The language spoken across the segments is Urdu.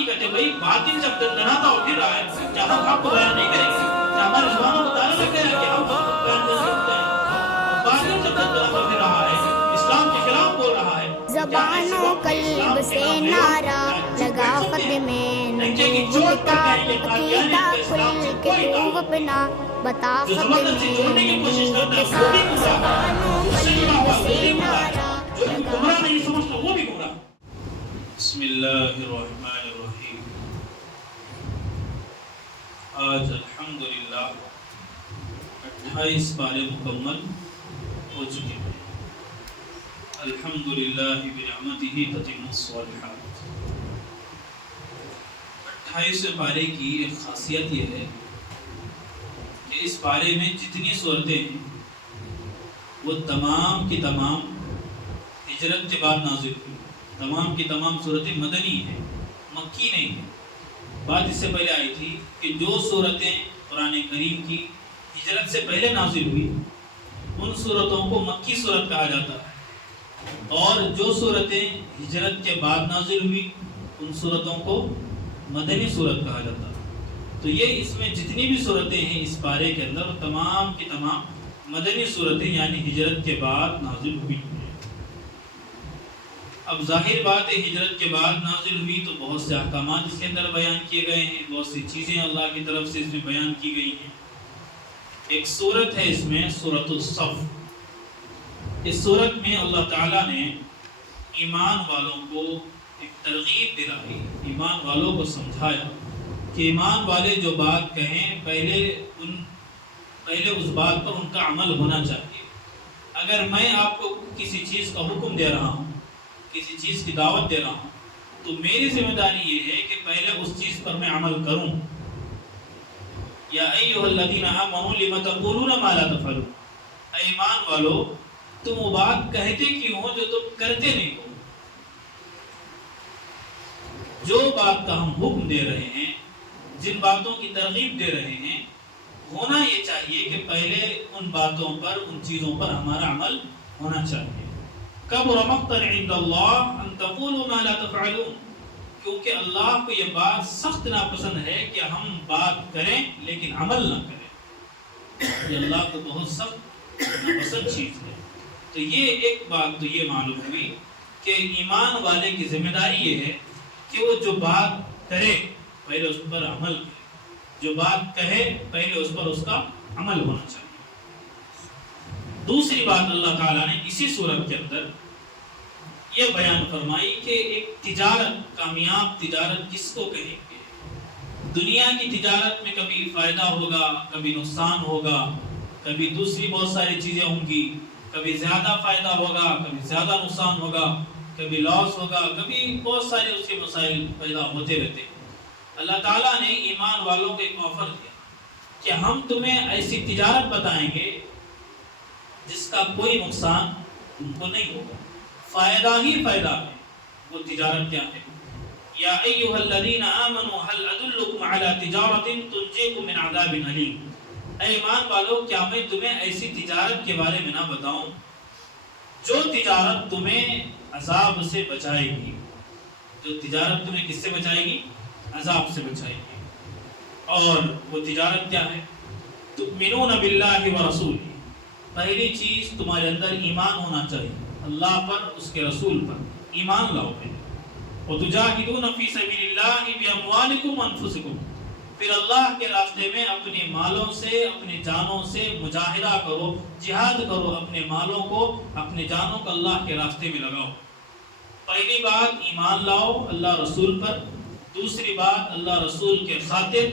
حقیقت ہے بھائی، باطل جب دندناتا ہو پھر رہا ہے کہ ہم حق کو بیان نہیں کریں گے، کہ ہمارے زبانوں کو تعالیٰ نے کہا کہ ہم حق کو بیان نہیں کرتے ہیں، باطل جب دندناتا پھر رہا ہے، اسلام کے خلاف بول رہا ہے، زبان و قلب سے نعرہ لگا خط میں نبوت کا، عقیدہ کھل کے تو اپنا بتا خط میں نبوت کا، زبان و قلب سے نعرہ لگا. بسم اللہ الرحمن الرحیم. آج الحمدللہ 28 پارے مکمل ہو چکے ہیں. الحمدللہ بنعمتہ تتم الصالحات. 28 پارے کی ایک خاصیت یہ ہے کہ اس پارے میں جتنی صورتیں ہیں وہ تمام کی تمام ہجرت کے بعد نازل ہوئی. تمام کی تمام صورتیں مدنی ہیں، مکی نہیں ہیں. بات اس سے پہلے آئی تھی کہ جو صورتیں قرآن کریم کی ہجرت سے پہلے نازل ہوئی ان صورتوں کو مکی صورت کہا جاتا ہے، اور جو صورتیں ہجرت کے بعد نازل ہوئی ان صورتوں کو مدنی صورت کہا جاتا ہے. تو یہ اس میں جتنی بھی صورتیں ہیں اس پارے کے اندر تمام کی تمام مدنی صورتیں یعنی ہجرت کے بعد نازل ہوئی ہیں. اب ظاہر بات ہے ہجرت کے بعد نازل ہوئی تو بہت سے احکامات اس کے اندر بیان کیے گئے ہیں، بہت سی چیزیں اللہ کی طرف سے اس میں بیان کی گئی ہیں. ایک صورت ہے اس میں سورۃ الصف. اس صورت میں اللہ تعالیٰ نے ایمان والوں کو ایک ترغیب دلائی، ایمان والوں کو سمجھایا کہ ایمان والے جو بات کہیں پہلے اس بات پر ان کا عمل ہونا چاہیے. اگر میں آپ کو کسی چیز کا حکم دے رہا ہوں، کسی چیز کی دعوت دے رہا ہوں، تو میری ذمہ داری یہ ہے کہ پہلے اس چیز پر میں عمل کروں. یا ایھا الذین آمنوا لم تقولون ما لا تفعلون. اے ایمان والو تم وہ بات کہتے کیوں ہو جو تم کرتے نہیں ہو. جو بات کا ہم حکم دے رہے ہیں، جن باتوں کی ترغیب دے رہے ہیں، ہونا یہ چاہیے کہ پہلے ان باتوں پر، ان چیزوں پر ہمارا عمل ہونا چاہیے. کبر مقتا عند اللہ ان تقولوا ما لا تفعلون. کیونکہ اللہ کو یہ بات سخت ناپسند ہے کہ ہم بات کریں لیکن عمل نہ کریں. یہ اللہ کو بہت سخت ناپسند چیز ہے. تو یہ ایک بات تو یہ معلوم ہوئی کہ ایمان والے کی ذمہ داری یہ ہے کہ وہ جو بات کرے پہلے اس پر عمل کرے، جو بات کہے پہلے اس پر اس کا عمل ہونا چاہیے. دوسری بات اللہ تعالیٰ نے اسی صورت کے اندر یہ بیان فرمائی کہ ایک تجارت، کامیاب تجارت کس کو کہیں گے. دنیا کی تجارت میں کبھی فائدہ ہوگا، کبھی نقصان ہوگا، کبھی دوسری بہت ساری چیزیں ہوں گی، کبھی زیادہ فائدہ ہوگا، کبھی زیادہ نقصان ہوگا، کبھی لاس ہوگا، کبھی بہت سارے اس کے مسائل پیدا ہوتے رہتے ہیں. اللہ تعالیٰ نے ایمان والوں کو ایک آفر دیا کہ ہم تمہیں ایسی تجارت بتائیں گے جس کا کوئی نقصان تم کو نہیں ہوگا، فائدہ ہی فائدہ ہے. وہ تجارت کیا ہے؟ یا ایھا الذین آمنوا هل ادلکم علی تجارۃ تنجیکم من عذاب الیم. اے ایمان والو کیا میں تمہیں ایسی تجارت کے بارے میں نہ بتاؤں جو تجارت تمہیں عذاب سے بچائے گی. جو تجارت تمہیں کس سے بچائے گی؟ عذاب سے بچائے گی. اور وہ تجارت کیا ہے؟ تؤمنون باللہ ورسولہ. پہلی چیز تمہارے اندر ایمان ہونا چاہیے، اللہ پر، اس کے رسول پر ایمان لاؤ پہلے. وتجاہدون فی سبیل اللہ باموالکم وانفسکم. پھر اللہ کے راستے میں اپنے مالوں سے، اپنی جانوں سے مجاہدہ کرو، جہاد کرو، اپنے مالوں کو، اپنے جانوں کو اللہ کے راستے میں لگاؤ. پہلی بات ایمان لاؤ اللہ رسول پر. دوسری بات اللہ رسول کے خاطر،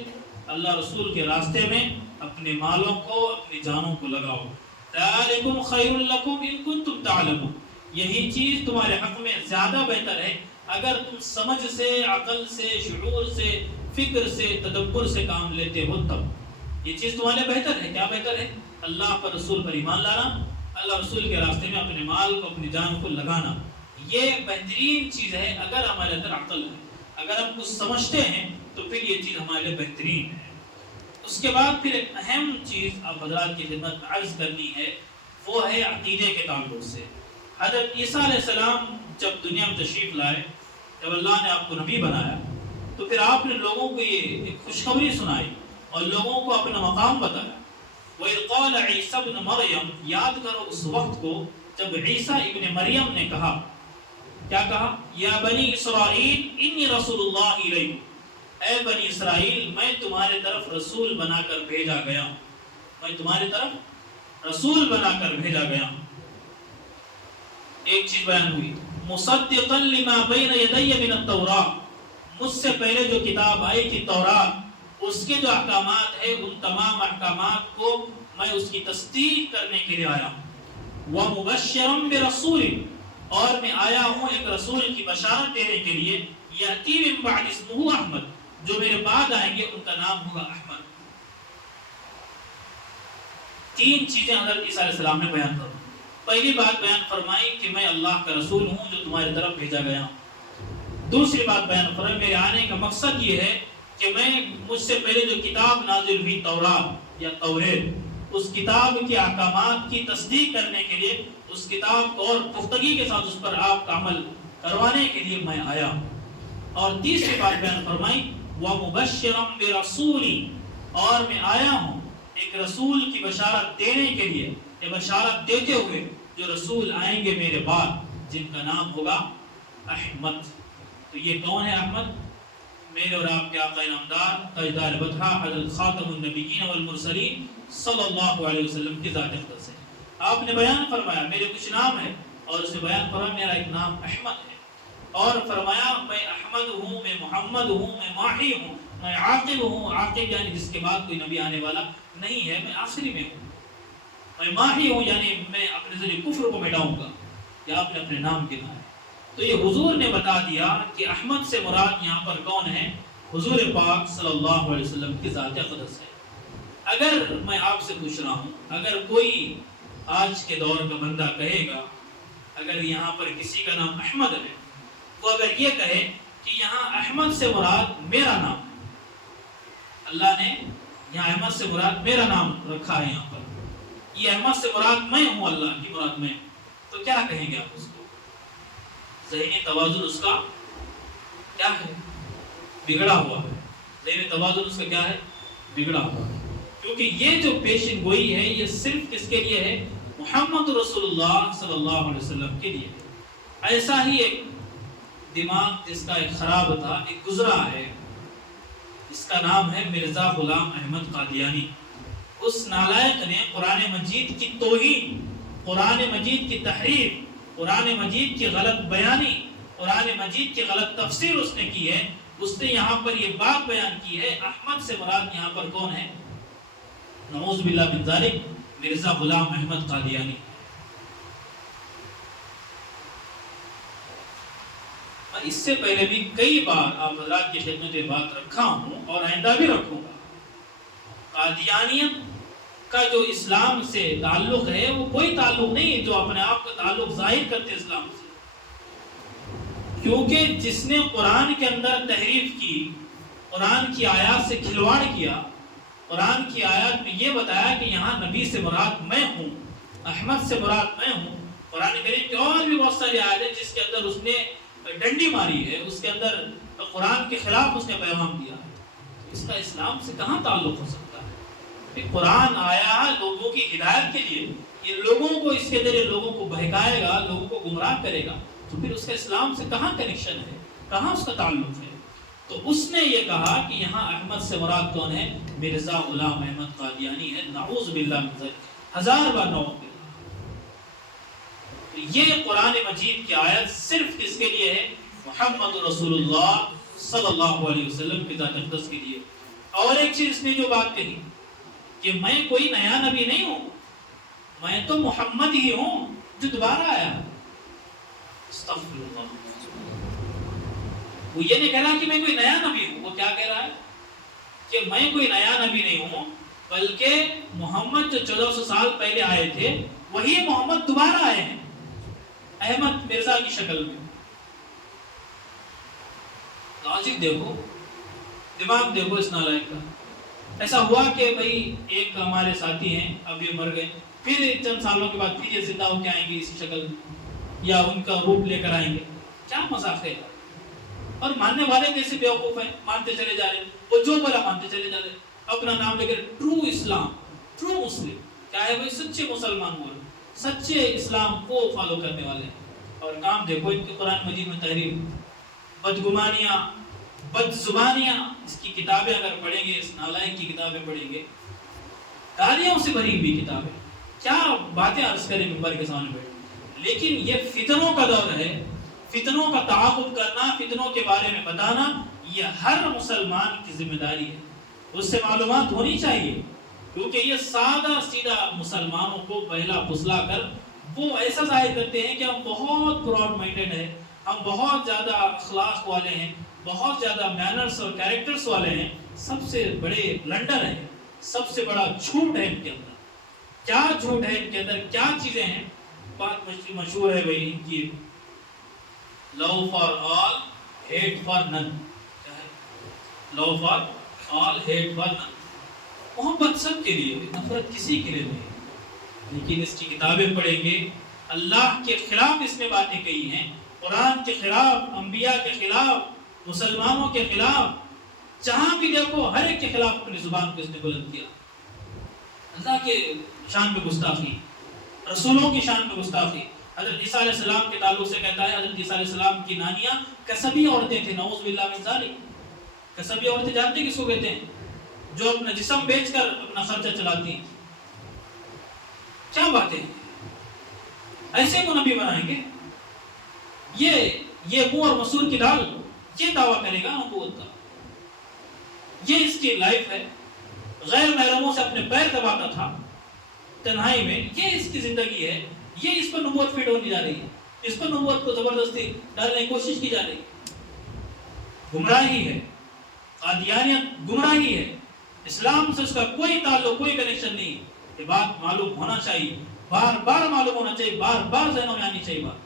اللہ رسول کے راستے میں اپنے مالوں کو، اپنی جانوں کو لگاؤ. ذالکم خیر لکم ان کنتم تعلمون. یہی چیز تمہارے حق میں زیادہ بہتر ہے اگر تم سمجھ سے، عقل سے، شعور سے، فکر سے، تدبر سے کام لیتے ہو تب. یہ چیز تمہارے بہتر ہے. کیا بہتر ہے؟ اللہ پر، رسول پر ایمان لانا، اللہ رسول کے راستے میں اپنے مال کو، اپنی جان کو لگانا. یہ بہترین چیز ہے اگر ہمارے اندر عقل ہے، اگر ہم کچھ سمجھتے ہیں تو پھر یہ چیز ہمارے لیے بہترین ہے. اس کے بعد پھر ایک اہم چیز آپ حضرات کی خدمت میں عرض کرنی ہے، وہ ہے عقیدے کے تعلق سے. حضرت عیسیٰ علیہ السلام جب دنیا میں تشریف لائے، جب اللہ نے آپ کو نبی بنایا تو پھر آپ نے لوگوں کو یہ ایک خوشخبری سنائی اور لوگوں کو اپنا مقام بتایا. وَإِذْ قَالَ عِيسَى ابْنُ مَرْيَمَ، یاد کرو اس وقت کو جب عیسیٰ ابن مریم نے کہا، کیا کہا؟ یا بنی اسرائیل انی رسول اللہ الیکم، اے بنی اسرائیل میں تمہارے طرف رسول بنا کر بھیجا گیا ہوں، میں تمہاری طرف رسول بنا کر بھیجا گیا ہوں. ایک چیز بیان ہوئی، مصدقا لما بین یدی من التوراۃ، مجھ سے پہلے جو کتاب آئی تھی تورات، اس کے جو احکامات ہیں ان تمام احکامات کو میں اس کی تصدیق کرنے کے لیے آیا ہوں. وَمُبَشِّرًا بِرَسُولٍ، اور میں آیا ہوں ایک رسول کی بشارت دینے کے لیے، یأتی من بعد اسمہ احمد، جو میرے بعد آئیں گے ان کا نام ہوگا احمد. تین چیزیں حضرت عیسیٰ علیہ السلام نے بیان کر. پہلی بات بیان فرمائی کہ میں اللہ کا رسول ہوں جو تمہاری طرف بھیجا گیا ہوں. دوسری بات بیان فرمائی میرے آنے کا مقصد یہ ہے کہ میں مجھ سے پہلے جو کتاب نازل ہوئی تورات یا توریت، اس کتاب کے احکامات کی تصدیق کرنے کے لیے، اس کتاب کو اور پختگی کے ساتھ اس پر آپ کا عمل کروانے کے لیے میں آیا ہوں. اور تیسری بات بیان فرمائی وَمُبَشِّرًا بِرَسُولٍ، اور میں آیا ہوں ایک رسول کی بشارت دینے کے لیے، یہ بشارت دیتے ہوئے جو رسول آئیں گے میرے بعد جن کا نام ہوگا احمد. تو یہ کون ہے احمد؟ میرے اور آپ کے آقا نامدار تاجدار بطحہ حضرت خاتم النبیین والمرسلین صلی اللہ علیہ وسلم کی ذات اقدس ہے. آپ نے بیان فرمایا میرے کچھ نام ہے، اور اس نے بیان فرمایا میرا ایک نام احمد ہے، اور فرمایا میں احمد ہوں، میں محمد ہوں، میں ماہی ہوں، میں عاقب ہوں. عاقب یعنی جس کے بعد کوئی نبی آنے والا نہیں ہے، میں آخری میں ہوں. میں ماہی ہوں یعنی میں اپنے ذریعے کفر کو مٹاؤں گا. یا آپ نے اپنے نام گنا ہے. تو یہ حضور نے بتا دیا کہ احمد سے مراد یہاں پر کون ہے؟ حضور پاک صلی اللہ علیہ وسلم کی ذات اقدس ہے. اگر میں آپ سے پوچھ رہا ہوں، اگر کوئی آج کے دور کا بندہ کہے گا، اگر یہاں پر کسی کا نام احمد ہے، وہ اگر یہ کہے کہ یہاں احمد سے مراد میرا نام ہے، اللہ نے یہاں احمد سے مراد میرا نام رکھا ہے، یہاں پر یہ احمد سے مراد میں ہوں، اللہ کی مراد میں، تو کیا کہیں گے آپ اس کو؟ ذہنی توازن اس کا کیا ہے؟ بگڑا ہوا ہے. ذہنی توازن اس کا کیا ہے؟ بگڑا ہوا ہے. کیونکہ یہ جو پیشن گوئی ہے یہ صرف کس کے لیے ہے؟ محمد رسول اللہ صلی اللہ علیہ وسلم کے لیے. ایسا ہی ایک دماغ جس کا ایک خراب تھا، ایک گزرا ہے، اس کا نام ہے مرزا غلام احمد قادیانی. اس نالائق نے قرآن مجید کی توہین، قرآن مجید کی تحریف، قرآن مجید کی غلط بیانی، قرآن مجید کی غلط تفسیر اس نے کی ہے. اس نے یہاں پر یہ بات بیان کی ہے احمد سے مراد یہاں پر کون ہے؟ نعوذ باللہ من ذالک مرزا غلام احمد قادیانی. اس سے پہلے بھی کئی بار آپ حضرات کی خدمت میں بات رکھا ہوں اور آئندہ بھی رکھوں گا. قادیانیت کا جو اسلام سے تعلق ہے وہ کوئی تعلق نہیں ہے جو اپنے آپ کا تعلق ظاہر کرتے اسلام سے. کیونکہ جس نے قرآن کے اندر تحریف کی، قرآن کی آیات سے کھلواڑ کیا، قرآن کی آیات میں یہ بتایا کہ یہاں نبی سے مراد میں ہوں، احمد سے مراد میں ہوں. قرآن کریم کی اور بھی بہت ساری آیات ہیں جس کے اندر اس نے ڈنڈی ماری ہے، اس کے اندر قرآن کے خلاف اس نے پیغام دیا ہے. اس کا اسلام سے کہاں تعلق ہو سکتا ہے؟ قرآن آیا لوگوں کی ہدایت کے لیے، یہ لوگوں کو اس کے ذریعے لوگوں کو بہکائے گا، لوگوں کو گمراہ کرے گا، تو پھر اس کا اسلام سے کہاں کنیکشن ہے، کہاں اس کا تعلق ہے؟ تو اس نے یہ کہا کہ یہاں احمد سے مراد کون ہے؟ مرزا غلام احمد قادیانی ہے. نعوذ باللہ من ذلک، ہزار بار نعوذ باللہ. یہ قرآن مجید کی آیت صرف کس کے لیے ہے؟ محمد رسول اللہ صلی اللہ علیہ وسلم کی ذات اقدس کے لیے. اور ایک چیز اس نے جو بات کہی کہ میں کوئی نیا نبی نہیں ہوں، میں تو محمد ہی ہوں جو دوبارہ آیا. استغفر اللہ. وہ یہ نہیں کہہ رہا کہ میں کوئی نیا نبی ہوں، وہ کیا کہہ رہا ہے کہ میں کوئی نیا نبی نہیں ہوں، بلکہ محمد جو 1400 سال پہلے آئے تھے وہی محمد دوبارہ آئے ہیں احمد مرزا کی شکل میں. لاجک دیکھو، دماغ دیکھو اس نالائق کا. ایسا ہوا کہ بھئی ایک ہمارے ساتھی ہیں، اب یہ مر گئے، پھر چند سالوں کے بعد پھر یہ زندہ ہو کے آئیں گے اسی شکل میں، یا ان کا روپ لے کر آئیں گے. کیا مذاق ہے؟ اور ماننے والے کیسے بیوقوف ہیں، مانتے چلے جا رہے ہیں، وہ جو بولا مانتے چلے جا رہے ہیں، اپنا نام لے کر ٹرو اسلام، ٹرو مسلم کیا ہے بھائی؟ سچے مسلمان ہو رہے، سچے اسلام کو فالو کرنے والے ہیں۔ اور کام دیکھو ان کے قرآن مجید میں تحریر، بدگمانیاں، بد زبانیاں، اس کی کتابیں اگر پڑھیں گے، اس نالائق کی کتابیں پڑھیں گے، گالیوں سے بھری ہوئی کتابیں، کیا باتیں عرض کریں ممبر کے سامنے بیٹھ۔ لیکن یہ فتنوں کا دور ہے، فتنوں کا تعاقب کرنا، فتنوں کے بارے میں بتانا، یہ ہر مسلمان کی ذمہ داری ہے، اس سے معلومات ہونی چاہیے، کیونکہ یہ سادہ سیدھا مسلمانوں کو بہلا پھسلا کر وہ ایسا ظاہر کرتے ہیں کہ ہم بہت براڈ مائنڈڈ ہیں، ہم بہت زیادہ اخلاق والے ہیں، بہت زیادہ مینرز اور کیریکٹرز والے ہیں۔ سب سے بڑے بلنڈر ہیں، سب سے بڑا جھوٹ ہے ان کے اندر۔ کیا جھوٹ ہے ان کے اندر، کیا چیزیں ہیں؟ بات مشہور ہے بھائی ان کی، love for all hate for none, کیا ہے؟ Love for all hate for none, محبت سب کے لیے، نفرت کسی کے لیے نہیں۔ لیکن اس کی کتابیں پڑھیں گے، اللہ کے خلاف اس نے باتیں کہی ہیں، قرآن کے خلاف، انبیاء کے خلاف، مسلمانوں کے خلاف، جہاں بھی دیکھو ہر ایک کے خلاف اپنی زبان کو اس نے بلند کیا۔ اللہ کے شان میں گستاخی، رسولوں کی شان میں گستاخی۔ حضرت عیسیٰ علیہ السلام کے تعلق سے کہتا ہے، حضرت عیسیٰ علیہ السلام کی نانیاں کسبی عورتیں تھیں، نعوذ باللہ من ذالک۔ کسبی عورتیں جانتے کس کو کہتے ہیں؟ جو اپنا جسم بیچ کر اپنا خرچہ چلاتی ہیں۔ کیا باتیں ہیں؟ ایسے کو نبی بنائیں گے؟ یہ منہ اور مسور کی دال یہ دعویٰ کرے گا نبوت کا؟ یہ اس کی لائف ہے، غیر محرموں سے اپنے پیر دباتا تھا تنہائی میں، یہ اس کی زندگی ہے، یہ اس پر نبوت فٹ ہونے جا رہی ہے، اس پر نبوت کو زبردستی ڈالنے کی کوشش کی جا رہی ہے۔ گمراہی ہے، قادیانیت گمراہی ہے، اسلام سے اس کا کوئی تعلق، کوئی کنیکشن نہیں۔ یہ بات معلوم ہونا چاہیے، بار بار معلوم ہونا چاہیے، بار بار ذہنوں میں آنی چاہیے بات۔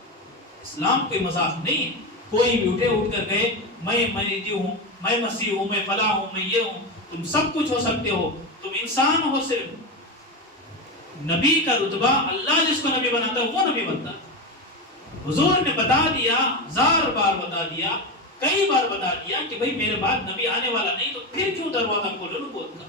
اسلام کوئی مذاق نہیں ہے، کوئی بھی اٹھ کر کہے میں مریدی ہوں، میں مسیح ہوں، میں فلاں ہوں، میں یہ ہوں۔ تم سب کچھ ہو سکتے ہو، تم انسان ہو، صرف نبی کا رتبہ اللہ جس کو نبی بناتا ہے وہ نبی بنتا ہے۔ حضور نے بتا دیا، ہزار بار بتا دیا، کئی بار بتا دیا کہ بھئی میرے بعد نبی آنے والا نہیں، تو پھر کیوں دروازہ کھولو نبوت کا؟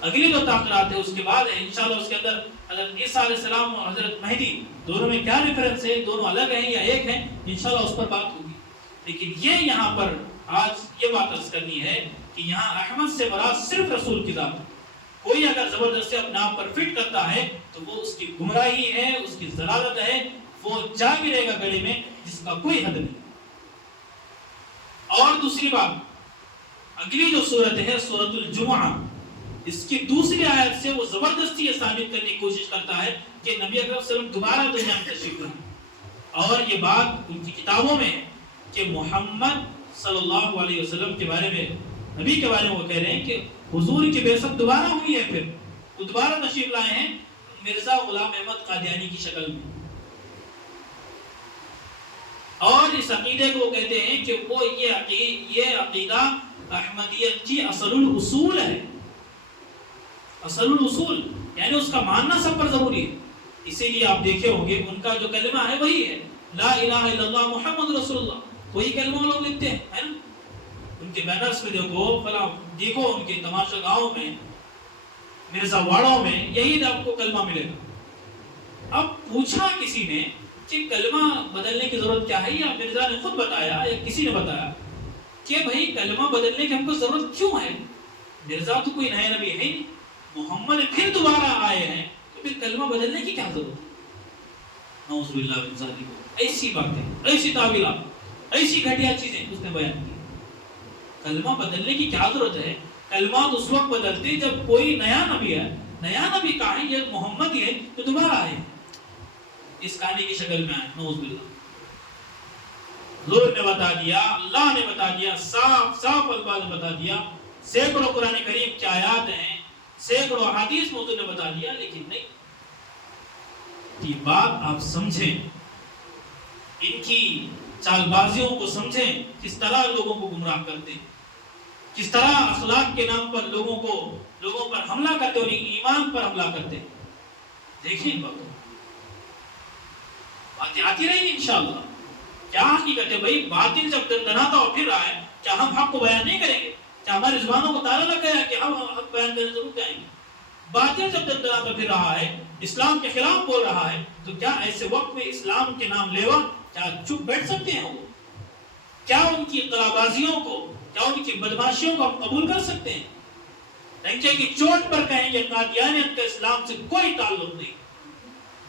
اگلی جو تاخیرات ہے اس کے بعد ہے انشاءاللہ، اس کے اندر حضرت عیسیٰ علیہ السلام اور حضرت مہدی دونوں میں کیا ریفرنس ہے، دونوں الگ ہیں یا ایک ہیں، انشاءاللہ اس پر بات ہوگی۔ لیکن یہ یہاں پر آج یہ بات عرض کرنی ہے کہ یہاں احمد سے مراد صرف رسول کی ذات ہے۔ کوئی اگر زبردستی اپنے آپ پر فٹ کرتا ہے تو وہ اس کی گمراہی ہے، اس کی ضلالت ہے، وہ جا گرے گا گڑے میں جس کا کوئی حد نہیں۔ اور دوسری بات، اگلی جو صورت ہے سورۃ الجمعہ، اس کی دوسری آیت سے وہ زبردستی یہ ثابت کرنے کی کوشش کرتا ہے کہ نبی اکرم صلی اللہ علیہ وسلم دوبارہ دنیا میں تشریف لائے۔ اور یہ بات ان کی کتابوں میں ہے کہ محمد صلی اللہ علیہ وسلم کے بارے میں، نبی کے بارے میں وہ کہہ رہے ہیں کہ حضور کی بعثت دوبارہ ہوئی ہے، پھر وہ دوبارہ تشریف لائے ہیں مرزا غلام احمد قادیانی کی شکل میں۔ اور اس عقیدے کو وہ کہتے ہیں کہ وہ یہ عقیدہ احمدیت کی اصل الاصول ہے، اصل الاصول، یعنی اس کا ماننا سب پر ضروری ہے۔ اسی لیے آپ دیکھے ہوں گے ان کا جو کلمہ ہے وہی ہے، لا الہ الا اللہ محمد رسول اللہ، وہی کلمہ لوگ لکھتے ہیں، ہے نا؟ ان کے بینرز میں دیکھو ان کے تماشا گاہوں میں، مرزا واڑوں میں، یہی آپ کو کلمہ ملے گا۔ اب پوچھا کسی نے کہ کلمہ بدلنے کی ضرورت کیا ہے، یا مرزا نے خود بتایا یا کسی نے بتایا کہ بھئی کلمہ بدلنے کی ہم کو ضرورت کیوں ہے؟ مرزا تو کوئی نیا نبی ہے نہیں، محمد پھر دوبارہ آئے ہیں، تو پھر کلمہ بدلنے کی کیا ضرورت ہے؟ نعوذ باللہ من ذالک۔ ایسی باتیں، ایسی تعویلات، ایسی گھٹیا چیزیں اس نے بیان کی۔ کلمہ بدلنے کی کیا ضرورت ہے؟ کلمات اس وقت بدلتے جب کوئی نیا نبی ہے، نیا نبی کہاں ہے؟ یہ محمد ہی ہے تو دوبارہ آئے ہیں، اس کہانی کی شکل میں آئے، نعوذ باللہ۔ حضور نے بتا دیا، اللہ نے بتا دیا، صاف صاف الفاظ میں بتا دیا، سینکڑوں قرآن کریم کی آیات ہیں، سینکڑوں حدیث موضوع نے بتا دیا، لیکن نہیں۔ یہ بات آپ سمجھیں، ان کی چال بازیوں کو سمجھیں، کس طرح لوگوں کو گمراہ کرتے ہیں، کس طرح اخلاق کے نام پر لوگوں پر حملہ کرتے ہیں، ایمان پر حملہ کرتے ہیں۔ دیکھیں ان باتوں، باتیں آتی رہیں انشاءاللہ، کیا حقیقت ہے بھائی؟ باطل جب دندناتا اور پھر رہا ہے، کیا ہم حق کو بیان نہیں کریں گے؟ کیا ہماری زبانوں کو تالا لگ گیا کہ ہم حق بیان کرنے ضرور جائیں گے؟ باطل جب دندناتا پھر رہا ہے، اسلام کے خلاف بول رہا ہے، تو کیا ایسے وقت میں اسلام کے نام لیوا کیا چپ بیٹھ سکتے ہیں؟ وہ کیا ان کی قلابازیوں کو، کیا ان کی بدماشیوں کو ہم قبول کر سکتے ہیں؟ ڈنکے کی چوٹ پر کہیں گے قادیانیت کا اسلام سے کوئی تعلق نہیں.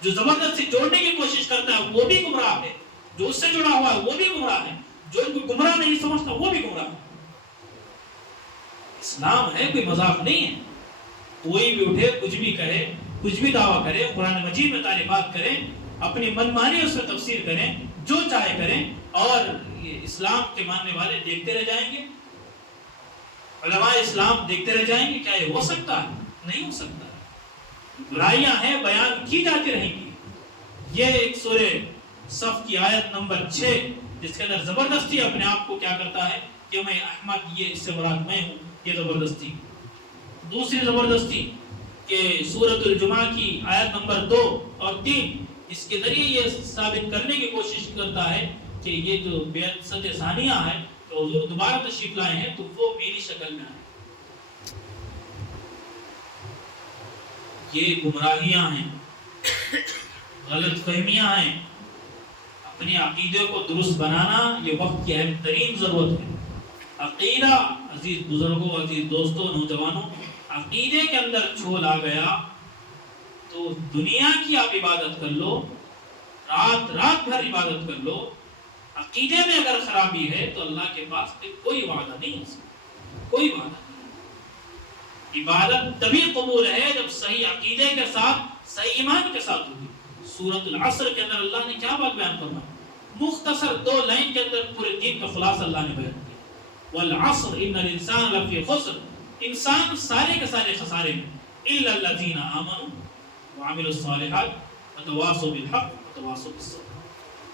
جو زبردستی جوڑنے کی کوشش کرتا ہے وہ بھی گمراہ ہے، جو اس سے جڑا ہوا ہے وہ بھی گمراہ ہے، جو ان کو گمراہ نہیں سمجھتا وہ بھی گمراہ ہے. اسلام ہے کوئی مذاق نہیں ہے. کوئی بھی اٹھے کچھ بھی کہے، کچھ بھی دعویٰ کرے، قرآن مجید میں تعریفات کریں، اپنی منمانی اس میں تفسیر کریں، جو چاہے کریں، اور یہ اسلام کے ماننے والے دیکھتے رہ جائیں گے. علماء اسلام دیکھتے رہ جائیں گے. کیا یہ ہو سکتا ہے؟ نہیں ہو سکتا. برائیاں ہیں، بیان کی جاتی رہیں گی. یہ ایک سورہ صف کی آیت نمبر 6 جس کے اندر زبردستی اپنے آپ کو کیا کرتا ہے کہ میں احمد، یہ اس سے مراد میں ہوں، یہ زبردستی. دوسری زبردستی کہ سورۃ الجمعہ کی آیت نمبر 2 اور 3 اس کے ذریعے یہ ثابت کرنے کی کوشش کرتا ہے کہ یہ جو بعثت ثانیہ ہے تو حضور دوبارہ تشریف لائے ہیں تو وہ میری شکل میں آئے. یہ گمراہیاں ہیں، غلط فہمیاں ہیں. اپنے عقیدے کو درست بنانا یہ وقت کی اہم ترین ضرورت ہے. عقیدہ، عزیز بزرگوں، عزیز دوستوں، نوجوانوں، عقیدے کے اندر چھول آ گیا تو دنیا کی آپ عبادت کر لو، رات بھر عبادت کر لو، عقیدے میں اگر خرابی ہے تو اللہ کے پاس کوئی وعدہ نہیں ہو سکتا، کوئی وعدہ نہیں. عبادت تبھی قبول ہے جب صحیح عقیدے کے ساتھ، صحیح ایمان کے ساتھ ہوگی. سورۃ العصر کے اندر اللہ نے کیا بات بیان فرمائی؟ مختصر 2 لائن کے اندر پورے دین کا خلاصہ اللہ نے بیان کیا. والعصر ان الانسان لفی خسر، انسان سارے کے سارے خسارے میں، الا الذین آمنوا وعملوا الصالحات وتواصوا بالحق وتواصوا بالصبر.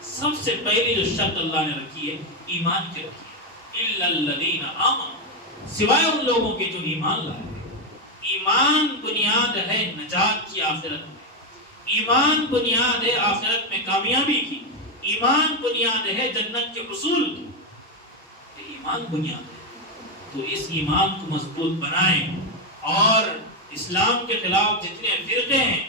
سب سے پہلی جو شرط اللہ نے رکھی ہے ایمان کی رکھی ہے. الا الذین آمنوا، سوائے ان لوگوں کے جو ایمان لائے. ایمان بنیاد ہے نجات کی آخرت میں، ایمان بنیاد ہے آخرت میں کامیابی کی، ایمان بنیاد ہے جنت کے حصول کی. ایمان بنیاد ہے. تو اس ایمان کو مضبوط بنائیں، اور اسلام کے خلاف جتنے فرقے ہیں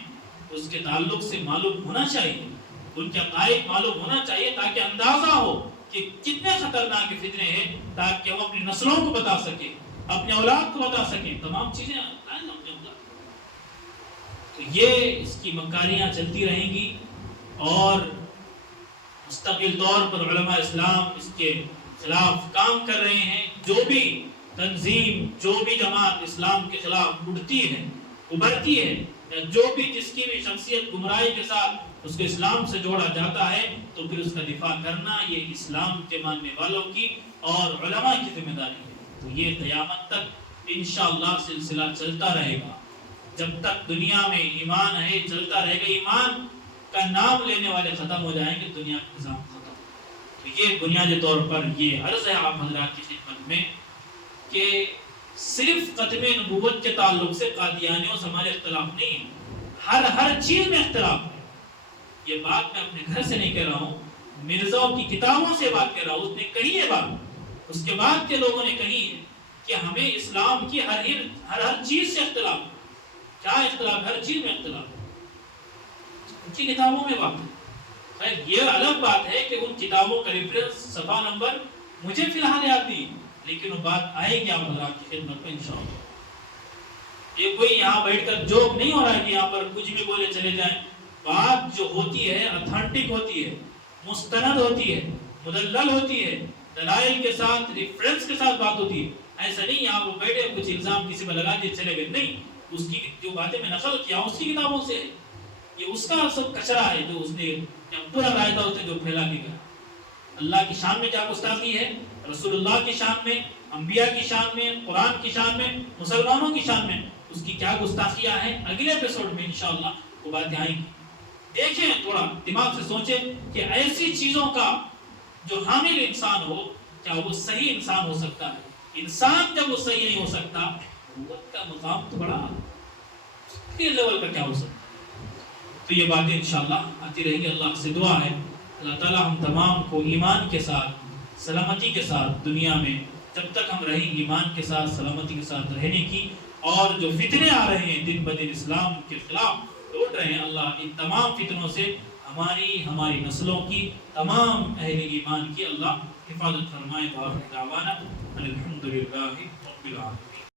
اس کے تعلق سے معلوم ہونا چاہیے، ان کے عقائد معلوم ہونا چاہیے تاکہ اندازہ ہو کہ کتنے خطرناک فتنے ہیں، تاکہ ہم اپنی نسلوں کو بتا سکیں، اپنے اولاد کو بتا سکیں. تمام چیزیں تو یہ اس کی مکاریاں چلتی رہیں گی، اور مستقل طور پر علماء اسلام اس کے خلاف کام کر رہے ہیں. جو بھی تنظیم، جو بھی جماعت اسلام کے خلاف اٹھتی ہے، ابھرتی ہے، یا جو بھی جس کی بھی شخصیت گمراہی کے ساتھ اس کو اسلام سے جوڑا جاتا ہے، تو پھر اس کا دفاع کرنا یہ اسلام کے ماننے والوں کی اور علماء کی ذمہ داری ہے. تو یہ قیامت تک انشاءاللہ سلسلہ چلتا رہے گا. جب تک دنیا میں ایمان ہے چلتا رہے گا. ایمان کا نام لینے والے ختم ہو جائیں گے، دنیا کا نظام ختم. تو یہ بنیادی طور پر یہ عرض ہے آپ حضرات کی خدمت میں کہ صرف ختم نبوت کے تعلق سے قادیانیوں سے ہمارے اختلاف نہیں ہے، ہر چیز میں اختلاف ہے. یہ بات میں اپنے گھر سے نہیں کہہ رہا ہوں، مرزاؤں کی کتابوں سے بات کر رہا ہوں. اس نے کہی ہے بات، اس کے بعد کے لوگوں نے کہی ہے کہ ہمیں اسلام کی ہر چیز سے اختلاف ہے. کیا اختلاف؟ ہر چیز میں اختلاف ہے. ان کی کتابوں میں بات ہے. خیر یہ الگ بات ہے کہ ان کتابوں کا ریفرنس صفحہ نمبر مجھے فی الحال یاد نہیں، لیکن وہ بات آئے گی آپ حضرات کی خدمت میں انشاءاللہ. یہ کوئی یہاں بیٹھ کر جوک نہیں ہو رہا ہے کہ یہاں پر کچھ بھی بولے چلے جائیں. بات جو ہوتی ہے اتھینٹک ہوتی ہے، مستند ہوتی ہے، مدلل ہوتی ہے، دلائل کے ساتھ، ریفرنس کے ساتھ بات ہوتی ہے. ایسا نہیں یہاں وہ بیٹھے کچھ الزام کسی پہ لگا دیے چلے گئے. نہیں، اس کی جو باتیں میں نقل کیا اس کی کتابوں سے ہے. یہ اس کا سب کچرا ہے جو اس نے پورا رائدہ ہوتے جو پھیلا کے گیا. اللہ کی شان میں کیا گستاخی ہے، رسول اللہ کی شان میں، انبیاء کی شان میں، قرآن کی شان میں، مسلمانوں کی شان میں اس کی کیا گستاخیاں ہیں. اگلے ایپیسوڈ میں انشاءاللہ وہ باتیں آئیں گی. دیکھیں، تھوڑا دماغ سے سوچیں کہ ایسی چیزوں کا جو حامل انسان ہو کیا وہ صحیح انسان ہو سکتا ہے؟ انسان جب وہ صحیح نہیں ہو سکتا، نبوت کا مقام تو بڑا لیول کا کیا ہو سکتا ہے؟ تو یہ باتیں انشاءاللہ آتی رہیں گی. اللہ سے دعا ہے اللہ تعالیٰ ہم تمام کو ایمان کے ساتھ سلامتی کے ساتھ دنیا میں جب تک ہم رہیں ایمان کے ساتھ سلامتی کے ساتھ رہنے کی، اور جو فتنے آ رہے ہیں دن بدن اسلام کے خلاف لوٹ رہے ہیں، اللہ ان تمام فتنوں سے ہماری نسلوں کی، تمام اہل ایمان کی اللہ حفاظت فرمائے۔ وآخر دعوانا الحمدللہ رب العالمین۔